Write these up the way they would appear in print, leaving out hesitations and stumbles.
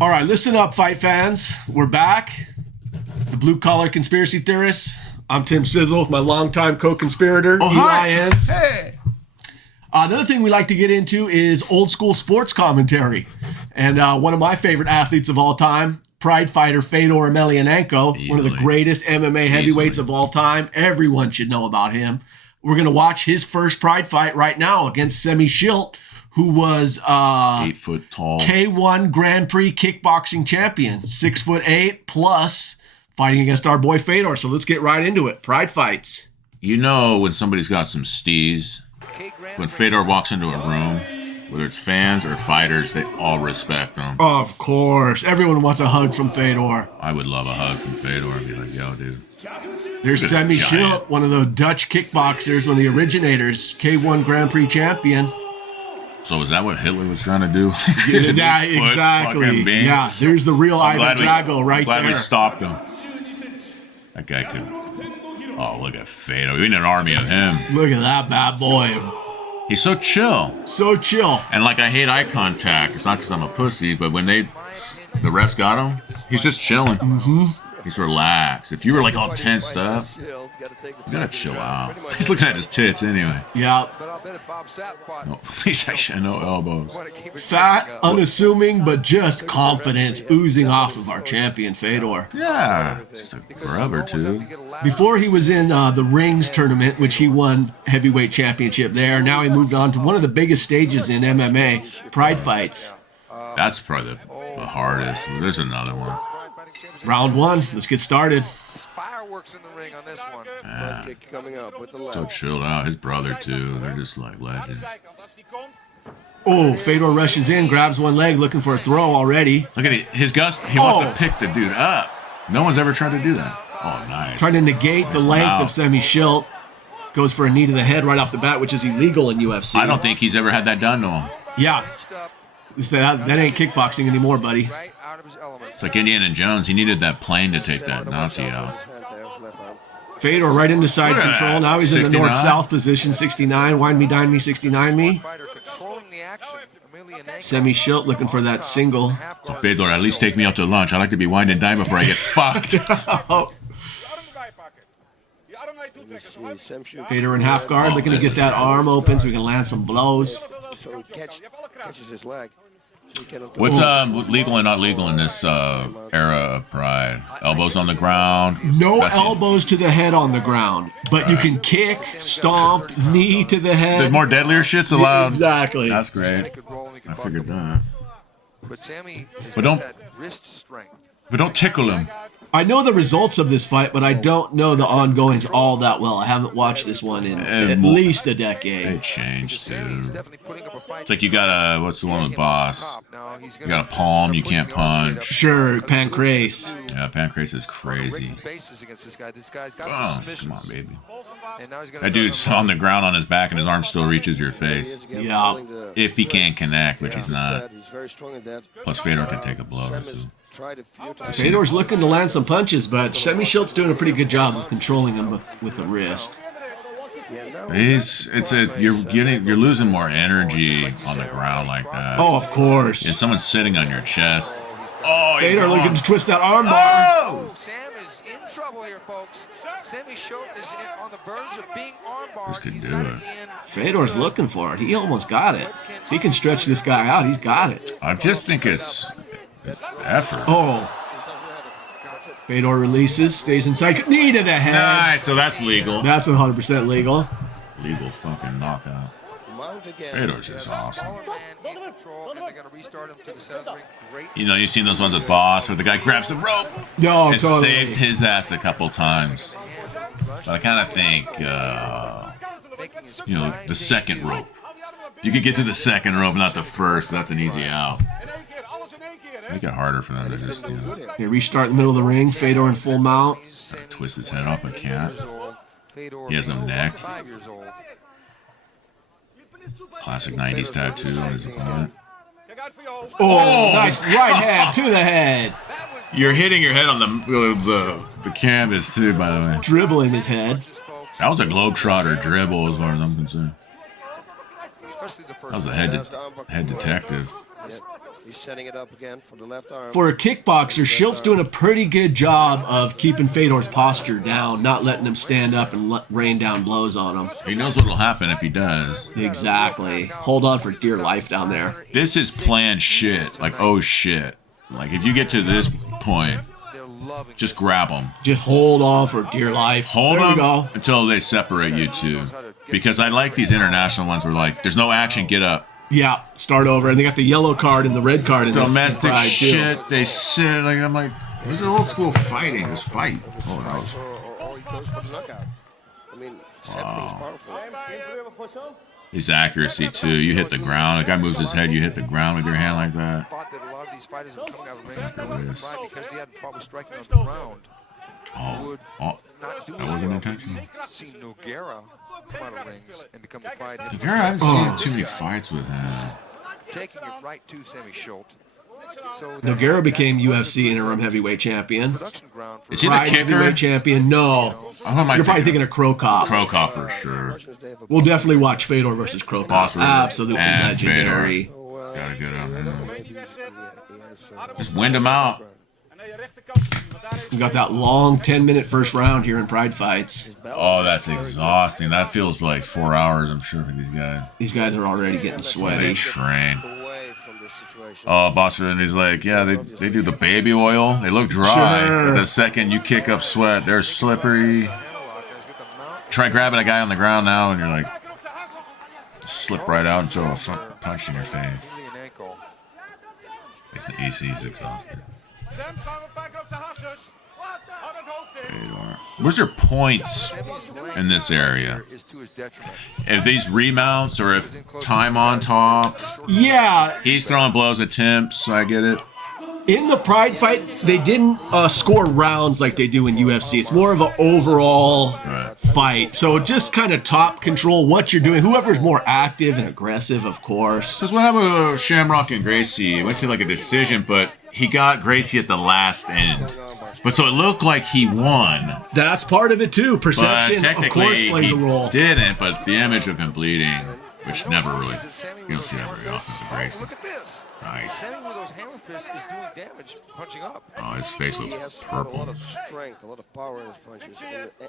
All right, listen up, fight fans. We're back. The Blue Collar Conspiracy Theorists. I'm Tim Sizzle with my longtime co-conspirator, Eli Hens. Hey. Another thing we like to get into is old school sports commentary. And one of my favorite athletes of all time, pride fighter Fedor Emelianenko, one of the greatest MMA heavyweights of all time. Everyone should know about him. We're going to watch his first pride fight right now against Semmy Schilt, who was 8 foot tall K1 Grand Prix kickboxing champion, 6'8" plus, fighting against our boy Fedor. So let's get right into it. Pride fights. You know when somebody's got some steez, when Fedor walks into a room, whether it's fans or fighters, they all respect him. Of course. Everyone wants a hug from Fedor. I would love a hug from Fedor and be like, yo, dude. There's Semmy Schilt, one of the Dutch kickboxers, one of the originators, K1 Grand Prix champion. So is that what Hitler was trying to do? Yeah, exactly. Yeah, there's the real Ivan Drago right there. I'm glad we stopped him. That guy could... Oh, look at Fedor. We need an army of him. Look at that bad boy. He's so chill. So chill. And like, I hate eye contact. It's not because I'm a pussy, but when the refs got him, he's just chilling. Mm-hmm. He's relaxed. If you were like all tensed up, you gotta chill out. He's looking at his tits anyway. Yeah. No, he's actually no elbows. Fat, unassuming, but just confidence oozing off of our champion, Fedor. Yeah, just a grub or two. Before he was in the Rings tournament, which he won heavyweight championship there. Now he moved on to one of the biggest stages in MMA, pride fights. That's probably the hardest. There's another one. Round one. Let's get started. Fireworks in the ring on this one. So chilled out. His brother too. They're just like legends. Oh, Fedor rushes in, grabs one leg, looking for a throw already. Look at it. His gust. He wants to pick the dude up. No one's ever tried to do that. Oh, nice. Trying to negate the length of Semmy Schilt. Goes for a knee to the head right off the bat, which is illegal in UFC. I don't think he's ever had that done to him. Yeah. That ain't kickboxing anymore, buddy. It's like Indiana Jones. He needed that plane to take that Nazi out. Fedor right into side control. Now he's 69? In the north-south position, 69. Wind me, dine me, 69 me. Semmy Schilt looking for that single. So Fedor, at least take me out to lunch. I like to be wined and dine before I get fucked. Fedor in half guard, looking to get that arm open so we can land some blows. What's legal and not legal in this era of pride? Elbows on the ground. No elbows to the head on the ground, but you can kick, stomp, knee to the head. There's more deadlier shits allowed. Exactly. That's great. I figured that. But don't tickle him. I know the results of this fight, but I don't know the ongoings all that well. I haven't watched this one in at least a decade. It changed, too. It's like you got what's the one with Boss? You got a palm, you can't punch. Sure, Pancrase. Yeah, Pancrase is crazy. Oh, come on, baby. That dude's on the ground on his back and his arm still reaches your face. Yeah. If he can't connect, which he's not. Plus, Fedor can take a blow, too. Fedor's looking to land some punches, but Semmy Schilt's doing a pretty good job of controlling him with the wrist. You're losing more energy on the ground like that. Oh, of course. And someone's sitting on your chest. Oh, Fedor looking to twist that arm bar. Oh! Sam is in trouble here, folks. Semmy Schilt is on the verge of being armbarred. This could do it. Fedor's looking for it. He almost got it. If he can stretch this guy out, he's got it. I just think it's effort. Oh. Fedor releases, stays inside. Knee to the head. Nice, so that's legal. That's 100% legal. Legal fucking knockout. Fedor's just awesome. You know, you've seen those ones with Boss where the guy grabs the rope and saved his ass a couple times. But I kind of think, the second rope. You could get to the second rope, not the first. That's an easy out. Make it harder for them to just, Here, restart in the middle of the ring. Fedor in full mount. Twist his head off, but can't. He has no neck. Classic 90s tattoo on his opponent. Oh, nice right hand to the head. You're hitting your head on the canvas, too, by the way. Dribbling his head. That was a globetrotter dribble, as far as I'm concerned. That was a head detective. He's setting it up again for the left arm. For a kickboxer, Schilt's doing a pretty good job of keeping Fedor's posture down, not letting him stand up and rain down blows on him. He knows what will happen if he does. Exactly. Hold on for dear life down there. This is planned shit. Like, oh shit. Like, if you get to this point, just grab them. Just hold on for dear life. Hold them until they separate you two. Because I like these international ones where, like, there's no action, get up. Yeah, start over. And they got the yellow card and the red card in domestic this shit. Too. They sit like I'm like, this is old school fighting. Just fight. Oh, nice. Wow. His accuracy too. You hit the ground. A guy moves his head. You hit the ground with your hand like that. Oh, that wasn't intentional. Nogueira, I haven't seen too many fights with him. Taking it right to Semmy Schilt. Nogueira became UFC interim heavyweight champion. Is he the kicker? Heavyweight champion? No. You're probably thinking of Krokop. Krokop for sure. We'll definitely watch Fedor versus Krokop. Absolutely legendary. Fedor. Gotta get on him. Just wind him out. We got that long 10-minute first round here in Pride Fights. Oh, that's exhausting. That feels like 4 hours, I'm sure, for these guys. These guys are already getting sweaty. They train. Oh, Bossman is like, yeah, they do the baby oil. They look dry. Sure. The second you kick up sweat, they're slippery. Try grabbing a guy on the ground now, and you're like, slip right out until a punch in your face. He's exhausted. Where's your points in this area? If these remounts or if time on top? Yeah. He's throwing blows, attempts, I get it. In the Pride fight, they didn't score rounds like they do in UFC. It's more of an overall fight. So just kind of top control what you're doing. Whoever's more active and aggressive, of course. Because what happened with Shamrock and Gracie? It went to like a decision, but he got Gracie at the last end. But so it looked like he won. That's part of it too. Perception, of course, plays a role. He didn't, but the image of him bleeding, which never really, you don't see that very often with Gracie. Look at this. Nice. Semmy with those hammer fists is doing damage, punching up. Oh, his face looks purple. A lot of strength, a lot of power in his punches.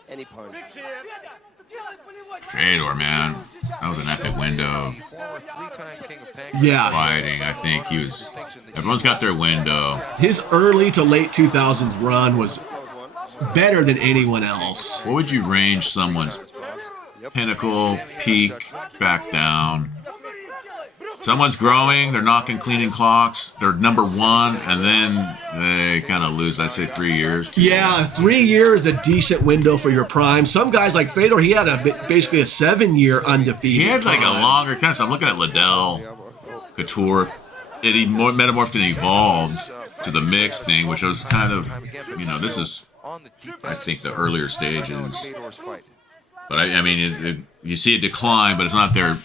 Any punch. Fedor, man, that was an epic window. Yeah. Fighting, I think he was. Everyone's got their window. His early to late 2000s run was better than anyone else. What would you range someone's pinnacle, peak, back down? Someone's growing, they're knocking cleaning clocks, they're number one, and then they kind of lose. I'd say 3 years. Yeah, 3 years is a decent window for your prime. Some guys like Fedor, he had basically a 7-year undefeated. He had like a longer kind of stuff. I'm looking at Liddell, Couture. He metamorphed and evolved to the mix thing, which was kind of, this is, I think, the earlier stages. But I mean, you see a decline, but it's not their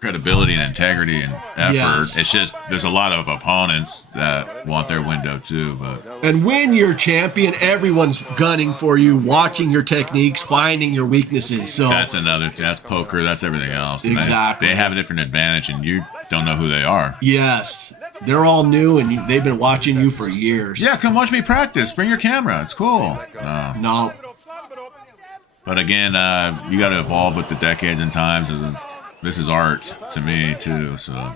credibility and integrity and effort. Yes. It's just there's a lot of opponents that want their window too. And when you're champion, everyone's gunning for you, watching your techniques, finding your weaknesses. So that's another. That's poker. That's everything else. Exactly. They have a different advantage, and you don't know who they are. Yes. They're all new, and they've been watching you for years. Yeah, come watch me practice. Bring your camera. It's cool. No. But again, you got to evolve with the decades and times. This is art to me, too. So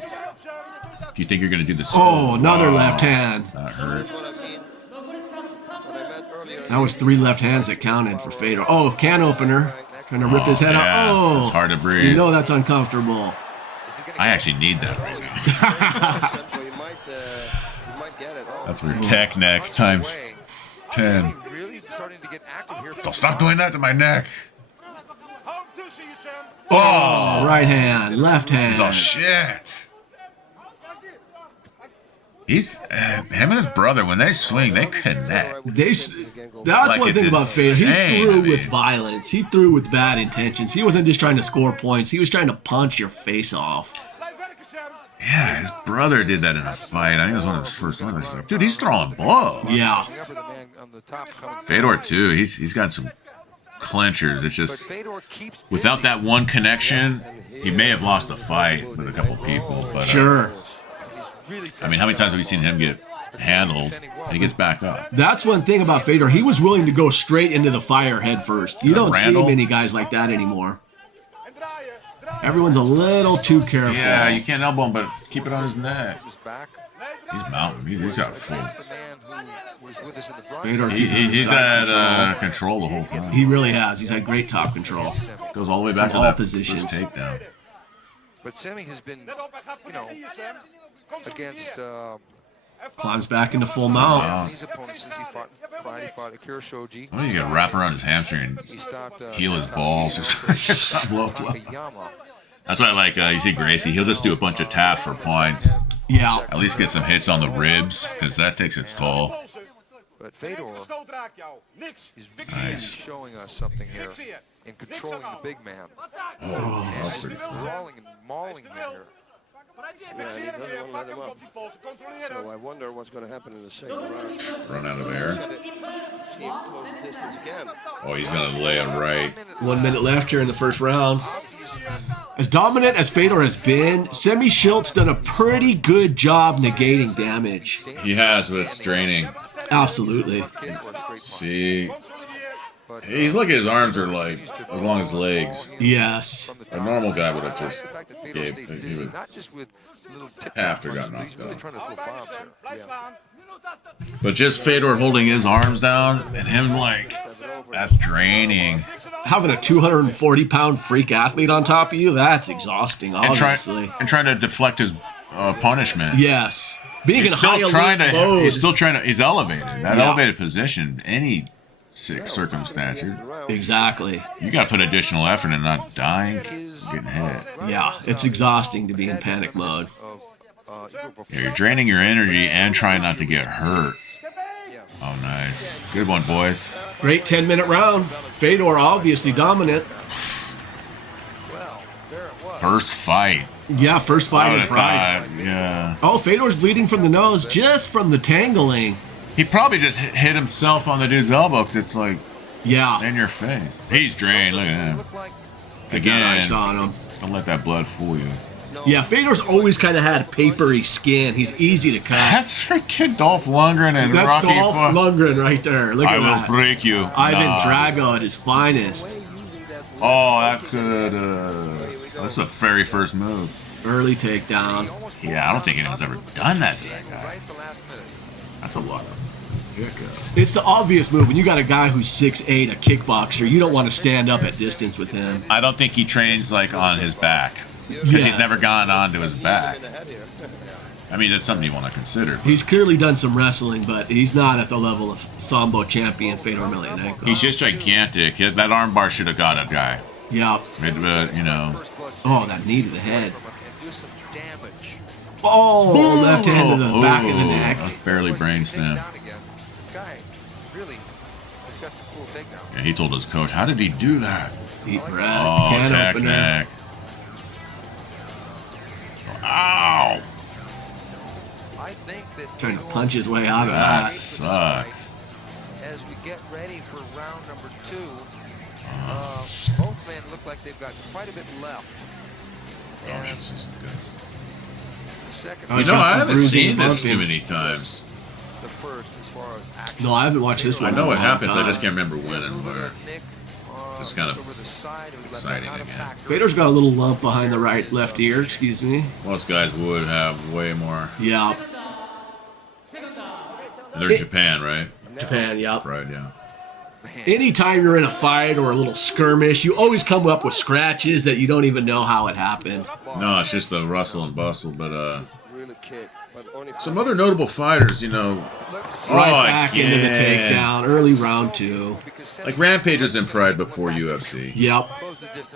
if you think you're going to do this... Oh, another left hand. That hurt. That was 3 left hands that counted for Fedor. Oh, can opener. Trying to rip his head out. Oh, it's hard to breathe. You know that's uncomfortable. I actually need that right now. That's for tech neck times 10. So stop doing that to my neck. Oh, right hand, left hand. Oh, shit. He's him and his brother, when they swing, they connect. That's one thing about Fedor. He threw with violence. He threw with bad intentions. He wasn't just trying to score points. He was trying to punch your face off. Yeah, his brother did that in a fight. I think it was one of his first ones. I was like, dude, he's throwing blows. Yeah. Fedor, too. He's got some clinchers. It's just, without that one connection, he may have lost a fight with a couple people. But, sure. I mean, how many times have we seen him get handled and he gets back up? That's one thing about Fedor. He was willing to go straight into the fire head first. You don't see many guys like that anymore. Everyone's a little too careful. Yeah, you can't elbow him, but keep it on his neck. He's mounting. He's got full. Fedor He's had control the whole time. He really has. He's had great top control. Goes all the way back to all that positions. first takedown. But Semmy has been, you know, against Climbs back into full mount. Wow. his opponents since he fought Akira Shoji. I think you got to wrap around his hamstring He stopped and heal his balls. Just blow up. Nakayama. That's why I like, you see Gracie, he'll just do a bunch of taps for points. Yeah. At least get some hits on the ribs, because that takes its toll. But Fedor is really showing us something here in controlling the big man. Oh, And that's just pretty cool. brawling and mauling him here. Yeah, and he doesn't want to let him up. So I wonder what's going to happen in the second round. Run out of air. See him close the distance again. Oh, he's going to lay him right. 1 minute left here in the first round. As dominant as Fedor has been, Semmy Schilt's done a pretty good job negating damage. He has, but it's draining. Absolutely. See, he's like his arms are like as long as legs. Yes. A normal guy would have just gave. He would after got knocked out. But just Fedor holding his arms down and him like that's draining. Having a 240-pound freak athlete on top of you, that's exhausting, obviously. And trying to deflect his punishment. Yes. Being in He's high still trying elite to. mode. He's still trying to. He's elevated. That Yeah. elevated position, any circumstance, Exactly. you got to put additional effort in not dying, getting hit. Yeah, it's exhausting to be in panic mode. Yeah, you're draining your energy and trying not to get hurt. Oh, nice. Good one, boys. Great 10-minute round. Fedor obviously dominant. First fight. Yeah, first I fight would in have Pride. thought, yeah. Oh, Fedor's bleeding from the nose just from the tangling. He probably just hit himself on the dude's elbow because it's like Yeah. in your face. He's drained. Look at him. Got Again, ice on him. don't let that blood fool you. Yeah, Fedor's always kind of had papery skin. He's easy to cut. That's freaking Dolph Lundgren and That's Rocky Dolph Fo- Lundgren right there. Look I at will that. break you. Ivan Nah. Drago at his finest. Oh, that could. That's the very first move. Early takedown. Yeah, I don't think anyone's ever done that to that guy. That's a lot. It's the obvious move. When you got a guy who's 6'8", a kickboxer, you don't want to stand up at distance with him. I don't think he trains like on his back because Yes. he's never gone onto his back. I mean, that's something you want to consider. He's clearly done some wrestling, but he's not at the level of Sambo champion Fedor Emelianenko. He's just gigantic. That armbar should have got a guy. Yeah. But, you know. Oh, that knee to the head. Oh, left hand to the back of the neck. Barely brainstem. Yeah, he told his coach, how did he do that? Deep breath. Oh, Can tech opener. neck. Ow! I think that Trying to punch his way out of That that. sucks. as we get ready for round number 2, both men look like they've got quite a bit left. Oh, shit, this isn't good. The second Oh, You he's know, got I some haven't bruising seen this above too him. many times. the first as far as action. No, I haven't watched this one. I know in a what long happens, I time. just can't remember when and where. Nick, It's kind of over the side. It was exciting not a again. factor. Fedor's got a little lump behind the left ear, excuse me. Most guys would have way more. Yeah. And they're in Japan, right? Japan, yep. Right, yeah. Anytime you're in a fight or a little skirmish, you always come up with scratches that you don't even know how it happened. No, it's just the rustle and bustle, but Really kick, but only some other notable fighters, you know, Right back into the again. takedown, early round 2. Like Rampage was in Pride before UFC. Yep.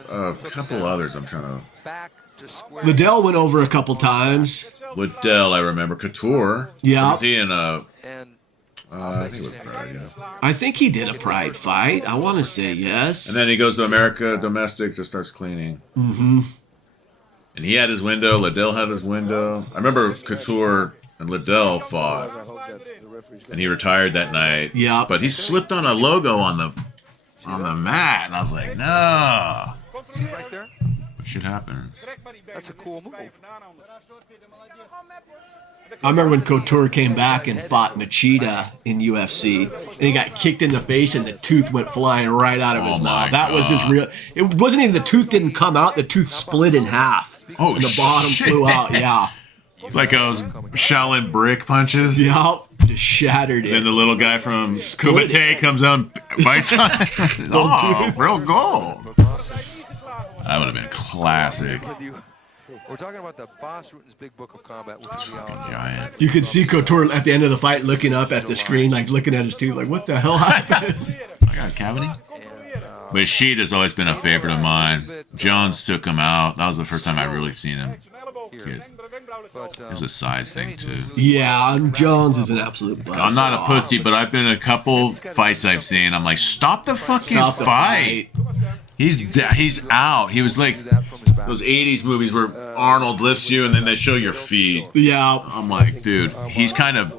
A couple others I'm trying to... Back to square. Liddell went over a couple times. Liddell, I remember. Couture. Yeah. Was he in And I think it was Pride, yeah. I think he did a Pride fight. I want to say yes. And then he goes to America Domestic, just starts cleaning. Mm-hmm. And he had his window. Liddell had his window. I remember Couture and Liddell fought. And he retired that night. Yeah. But he slipped on a logo on the mat. And I was like, no. see right there? What should happen? That's a cool move. I remember when Couture came back and fought Machida in UFC, and he got kicked in the face, and the tooth went flying right out of his mouth. That was his real. It wasn't even the tooth didn't come out; the tooth split in half. Oh, and the bottom shit. flew out. Yeah. It's like those Shaolin brick punches. Yep. Just shattered it. Then the little guy from Kumite comes on, bites on it. Oh, real goal. That would have been classic. We're talking about the Boss Rutan's Big Book of Combat, which is the Giant. You could see Couture at the end of the fight looking up at the screen, like looking at his tooth, like, what the hell happened? I got a cavity. But Sheet has always been a favorite of mine. Jones took him out. That was the first time I really seen him. It was a size thing, too. Yeah, Jones is an absolute bust. I'm not a pussy, but I've been in a couple fights I've seen. I'm like, stop the fucking fight. He's out. He was like those 80s movies where Arnold lifts you and then they show your feet. Yeah. I'm like, dude, he's kind of...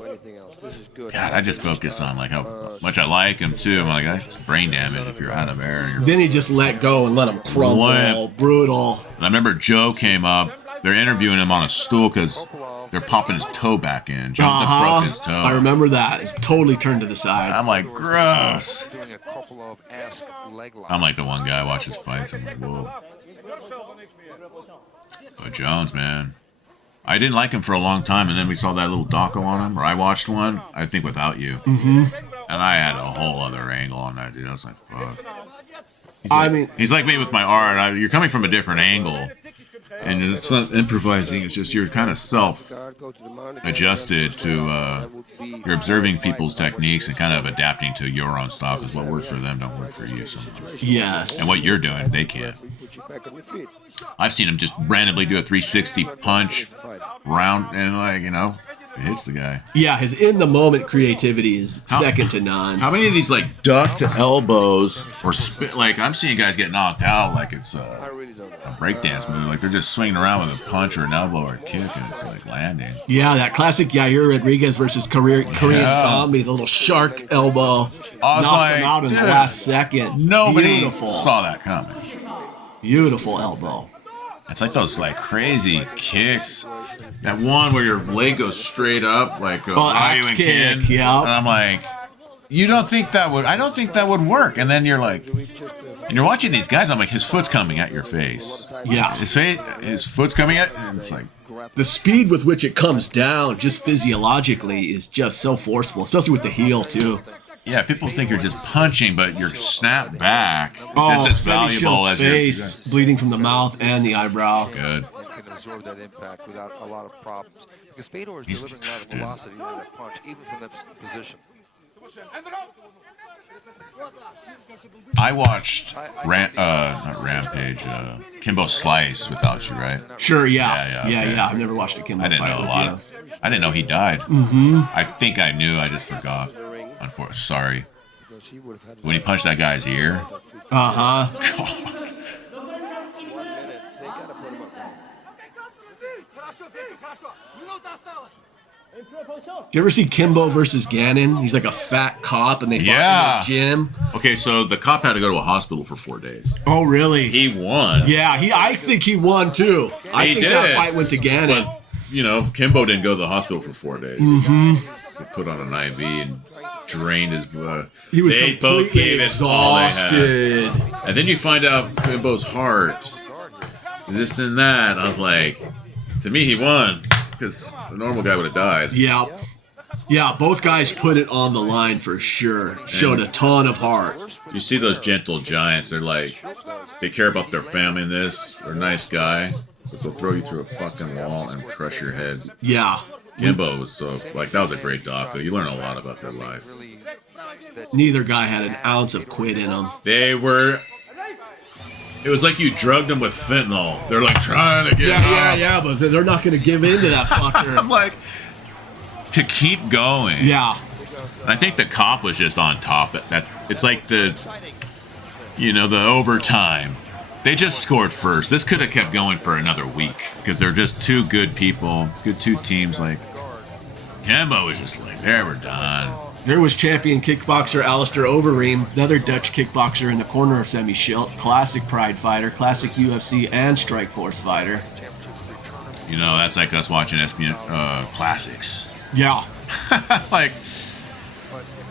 God, I just focus on like how much I like him, too. I'm like, that's brain damage if you're out of air. Then he just let go and let him crumble. Brutal. And I remember Joe came up. They're interviewing him on a stool because they're popping his toe back in. Jones broke his toe. I remember that. It's totally turned to the side. I'm like, gross. I'm like the one guy watches fights. I'm like, whoa. But Jones, man. I didn't like him for a long time, and then we saw that little doco on him, or I watched one, I think Without You. Mm-hmm. And I had a whole other angle on that, dude. I was like, fuck. He's like me with my art. You're coming from a different angle. And it's not improvising, it's just you're kind of self-adjusted to, you're observing people's techniques and kind of adapting to your own style because what works for them don't work for you sometimes. Yes. And what you're doing, they can't. I've seen him just randomly do a 360 punch round and like, it hits the guy. Yeah, his in-the-moment creativity is second to none. How many of these like duck to elbows or spit? Like I'm seeing guys get knocked out like it's a breakdance move. Like they're just swinging around with a punch or an elbow or a kick and it's like landing. Yeah, that classic Yair Rodriguez versus Korean Zombie, the little shark elbow knocked him out in the last second. Nobody saw that coming. Beautiful elbow. It's like those like crazy kicks. That one where your leg goes straight up, like axe kick, yeah. And I'm like, I don't think that would work. And then you're like, and you're watching these guys. I'm like, his foot's coming at your face. Yeah, his foot's coming at, and it's like the speed with which it comes down, just physiologically, is just so forceful, especially with the heel too. Yeah, people think you're just punching, but you're snapped back. It's just as valuable as face bleeding from the mouth and the eyebrow. Good. Can absorb that impact without a lot of problems. Because Fedor is delivering a lot of velocity on that punch, even from that position. I watched not Rampage, Kimbo Slice Without You, right? Sure, yeah. I've never watched a Kimbo. I didn't know a lot. I didn't know he died. Mm-hmm. I think I knew. I just forgot. Sorry. When he punched that guy's ear. God. Do you ever see Kimbo versus Gannon? He's like a fat cop, and they fought in the gym. Okay, so the cop had to go to a hospital for 4 days. Oh, really? He won. Yeah, I think he won too. I think that fight went to Gannon. But, Kimbo didn't go to the hospital for 4 days. Mm-hmm. They put on an IV and drained his blood. He was they completely both gave exhausted. All they had. And then you find out Kimbo's heart, this and that. I was like, to me, he won because a normal guy would have died. Yeah. Yeah, both guys put it on the line for sure. Showed a ton of heart. You see those gentle giants, they're like, they care about their family in this. They're a nice guy, but they'll throw you through a fucking wall and crush your head. Yeah. Kimbo was that was a great doco. You learn a lot about their life. Neither guy had an ounce of quit in them. It was like you drugged them with fentanyl. They're like trying to get Yeah, but they're not going to give in to that fucker. I'm like, to keep going. Yeah. I think the cop was just on top of that. It's like the overtime. They just scored first. This could have kept going for another week because they're just two good people, two teams. Like, Kimbo was just like, we're done. There was champion kickboxer Alistair Overeem, another Dutch kickboxer in the corner of Semmy Schilt, classic Pride fighter, classic UFC and Strikeforce fighter. You know, that's like us watching ESPN classics. Yeah. Like,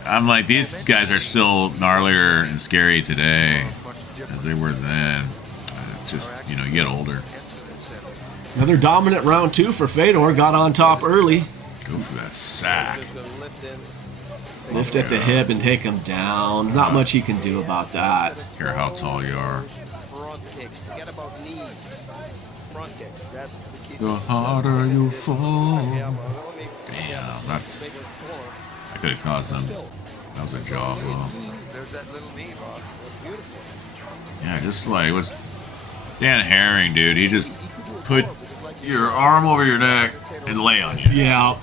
I'm like, these guys are still gnarlier and scary today as they were then. It's just, you know, you get older. Another dominant round 2 for Fedor. Got on top early. Go for that sack. Lift at the hip and take him down. Not much he can do about that. Care how tall you are. Front kicks. Forget about knees. Front kicks. That's the key. The harder you fall. Yeah, Damn, that could have caused them. That was a jaw blow. There's that little knee, boss. Yeah, just like, what's Dan Herring, dude? He just put your arm over your neck and lay on you. Yeah.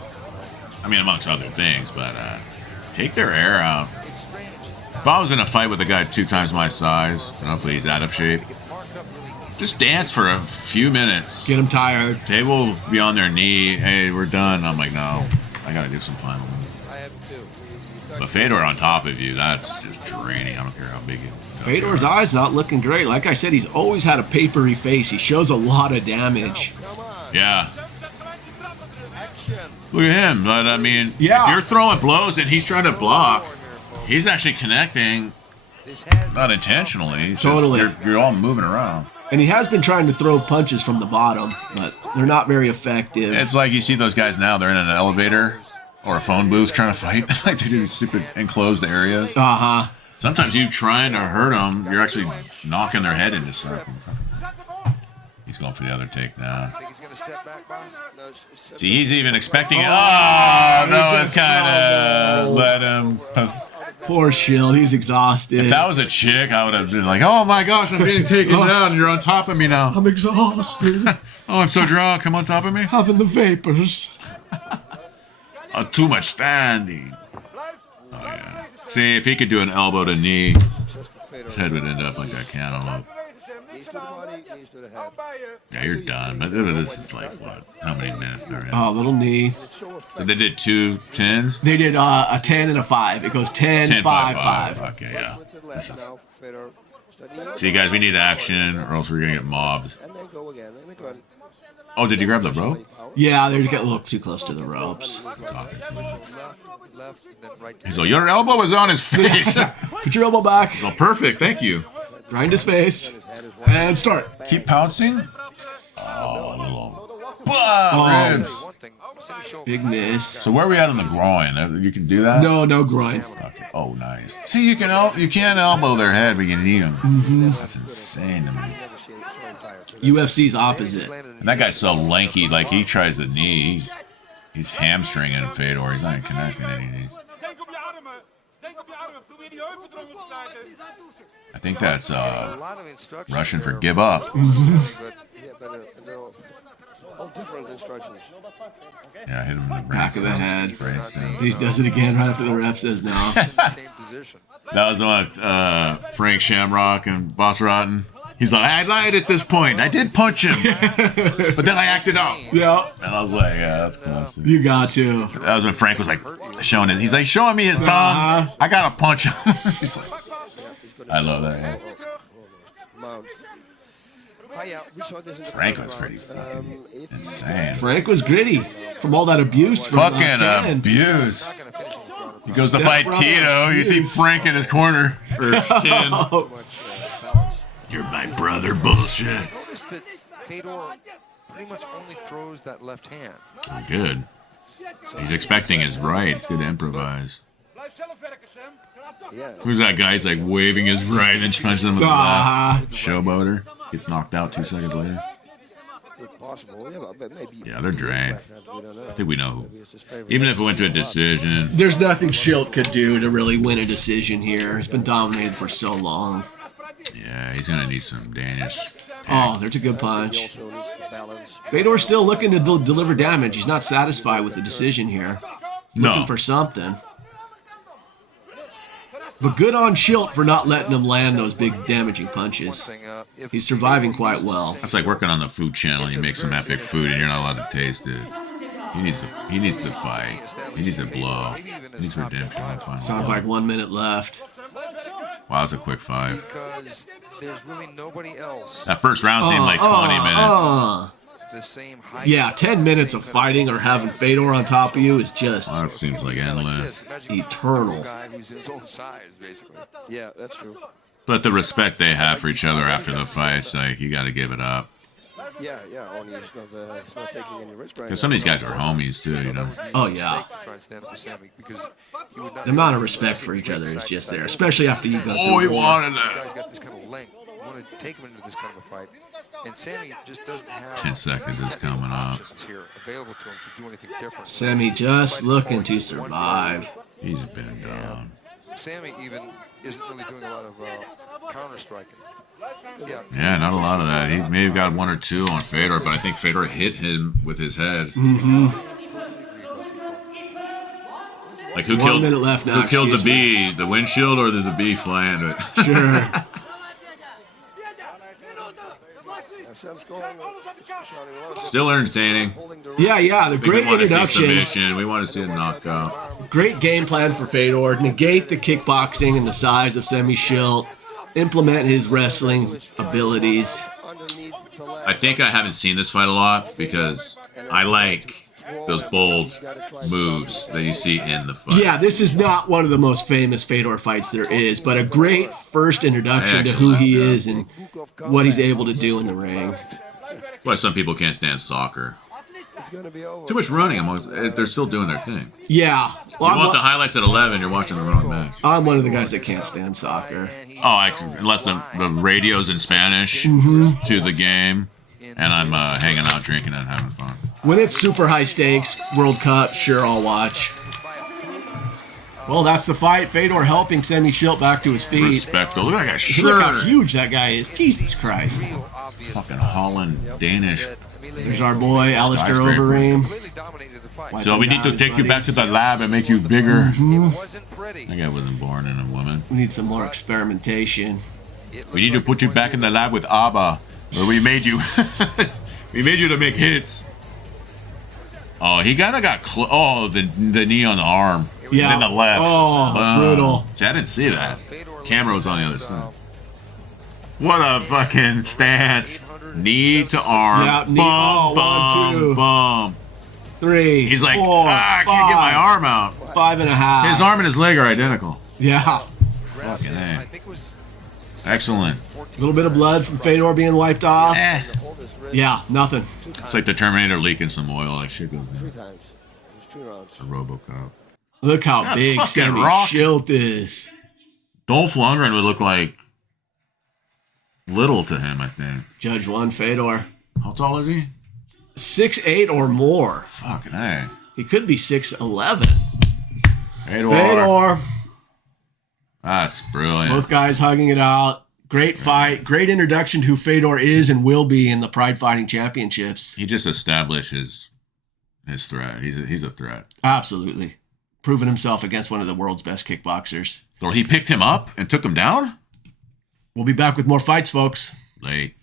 I mean, amongst other things, but take their air out. If I was in a fight with a guy 2 times my size, and hopefully he's out of shape, just dance for a few minutes. Get him tired. They will be on their knee. Hey, we're done. I'm like, no, I got to do some final moves. But Fedor on top of you, that's just draining. I don't care how big it is. Fedor's eyes not looking great. Like I said, he's always had a papery face. He shows a lot of damage. Yeah. Look at him. But I mean, Yeah. if you're throwing blows and he's trying to block, he's actually connecting, not intentionally. It's just Totally. you're all moving around. And he has been trying to throw punches from the bottom, but they're not very effective. It's like you see those guys now, they're in an elevator or a phone booth trying to fight. Like they do these stupid enclosed areas. Uh-huh. Sometimes you trying to hurt them, you're actually knocking their head into something. He's going for the other takedown. Think he's going to step back, boss? See, he's even expecting it. Oh, he no, just it's kind of crumbled. let him. Poor Schilt, he's exhausted. If that was a chick, I would have been like, oh my gosh, I'm getting taken down. You're on top of me now. I'm exhausted. Oh, I'm so drunk. Come on top of me. Having the vapors. Oh, too much standing. Oh, yeah. See, if he could do an elbow to knee, his head would end up like a cantaloupe. Knees to the body, knees to the head. Yeah, you're done. But this is like, what? How many minutes they're in? Oh, little knee. So they did 2 10s? They did a 10 and a 5. It goes 10, 10, 5, 5, 5. Okay, yeah. With the left now, Fedor. Studying. See, guys, we need action or else we're going to get mobbed. And then go again. And again. Oh, did you grab the rope? Yeah, they got a little too close to the ropes. Talking too much. Left, and then right. He's like, your elbow was on his face. Put your elbow back. Well, perfect. Thank you. Grind his face. And start. Keep pouncing. Oh, little. Oh. Ribs. One thing, Semmy showed Big miss. So where are we at on the groin? You can do that? No groin. Okay. Oh, nice. See, you can't elbow their head, but you need them. Mm-hmm. That's insane to me. UFC's opposite. And that guy's so lanky. Like he tries the knee, he's hamstringing Fedor. He's not even connecting any. I think that's Russian for give up. Yeah, but they're all different instructions. Yeah, hit him in the Back of the head. brainstem. He does it again right after the ref says no. same position. That was the one with Frank Shamrock and Boss Rotten. He's like, I lied at this point. I did punch him, but then I acted out. Yeah, And I was like, yeah, that's classic. you got to. That was when Frank was like showing it. He's like showing me his thumb. I gotta punch him. He's like, I love that. Yeah. Mount. We saw this in the Frank first was round. pretty fucking If insane. Frank was gritty from all that abuse. From Fucking Ken. abuse. He goes to Step fight brother Tito. You see abuse. Frank in his corner. Or Ken. Oh, balance. You're my brother. Bullshit. Notice that Fedor pretty much only throws that left hand. Good. He's expecting his right. It's good to improvise. Yeah. Who's that guy? He's like waving his right and punches him with the left. Showboater. Gets knocked out 2 seconds later. It's possible. Yeah, but maybe. Yeah, they're drained. We don't know. I think we know who. Maybe it's his favorite. Even if it went to a decision. there's nothing Schilt could do to really win a decision here. He's been dominated for so long. Yeah, he's going to need some Danish. Oh, there's a good He punch. also needs to balance. Fedor's still looking to deliver damage. He's not satisfied with the decision here. He's looking No. for something. But good on Schilt for not letting him land those big damaging punches. If He's surviving quite well. That's like working on the food channel and you make some epic food and you're not allowed to taste it. He needs to fight. He needs to blow. He needs redemption. That final Sounds blow. like 1 minute left. Wow, that's a quick 5. because there's really nobody else. That first round seemed like 20 minutes. the same height. Yeah, 10 minutes of fighting or having Fedor on top of you is just Well, that seems like endless. eternal. Guy who's his own size, basically. Yeah, that's true. But the respect they have for each other after the fights, like, you got to give it up. Yeah, only he's not taking any risk right now. Because some of these guys are homies, too, you know. Oh, yeah. The amount of respect for each other is just there, especially after you go Oh, he through war. wanted Guy's that. got this kind of length. You want to take him into this kind of a fight. And Semmy just doesn't have 10 seconds is coming up. options here available to him to do anything different. Semmy just looking to survive. He's been down. Semmy even isn't really doing a lot of counter striking. Yeah, not a lot of that. He may have got 1 or 2 on Fedor, but I think Fedor hit him with his head. Like, who 1 killed? minute left now, Who killed the excuse me. bee? The windshield or the bee flying to it? Sure. Still entertaining. Yeah, the We great want to see introduction. submission. We want to see a knockout. Great game plan for Fedor. Negate the kickboxing and the size of Semmy Schilt. Implement his wrestling abilities. I think I haven't seen this fight a lot because I like those bold moves that you see in the fight. Yeah, this is not one of the most famous Fedor fights there is, but a great first introduction to who he is and what he's able to do in the ring. That's why some people can't stand soccer. Too much running. They're still doing their thing. Yeah. Well, You want the highlights at 11, you're watching the wrong match. I'm one of the guys that can't stand soccer. Oh, unless the radio's in Spanish to the game, and I'm hanging out, drinking, and having fun. When it's super high stakes, World Cup, sure, I'll watch. Well, that's the fight. Fedor helping Semmy Schilt back to his feet. Respectful. Look at that guy's Look how shirt. huge that guy is. Jesus Christ. Fucking Holland Danish. There's our boy, Alistair Skyscraper. Overeem. So we need to take you back to the lab and make you bigger. Wasn't pretty. That guy wasn't born in a woman. We need some more experimentation. We need to put you back in the lab with ABBA, where we made you. We made you to make hits. Oh, he kind of got the knee on the arm. Yeah. And then the left. Oh, that's brutal. See, I didn't see that. Camera was on the other side. What a fucking stance. Knee to arm. Yeah, knee- Bum, one, two. bum. 3, He's like, 4, I can't get my arm out. 5.5. His arm and his leg are identical. Yeah. Fucking A. Excellent. A little bit of blood from Fedor being wiped off. Yeah, nothing. It's like the Terminator leaking some oil. Like shit goes in. 3 times. There's 2 rounds. A RoboCop. Look how Got big fucking Semmy rocked. Schilt is. Dolph Lundgren would look like little to him, I think. Judge 1, Fedor. How tall is he? 6'8" or more. Fucking A. He could be 6'11". Fedor. Fedor. That's brilliant. Both guys hugging it out. Great fight. Great introduction to who Fedor is and will be in the Pride Fighting Championships. He just established his threat. He's a threat. Absolutely. Proven himself against one of the world's best kickboxers. Or he picked him up and took him down? We'll be back with more fights, folks. Late.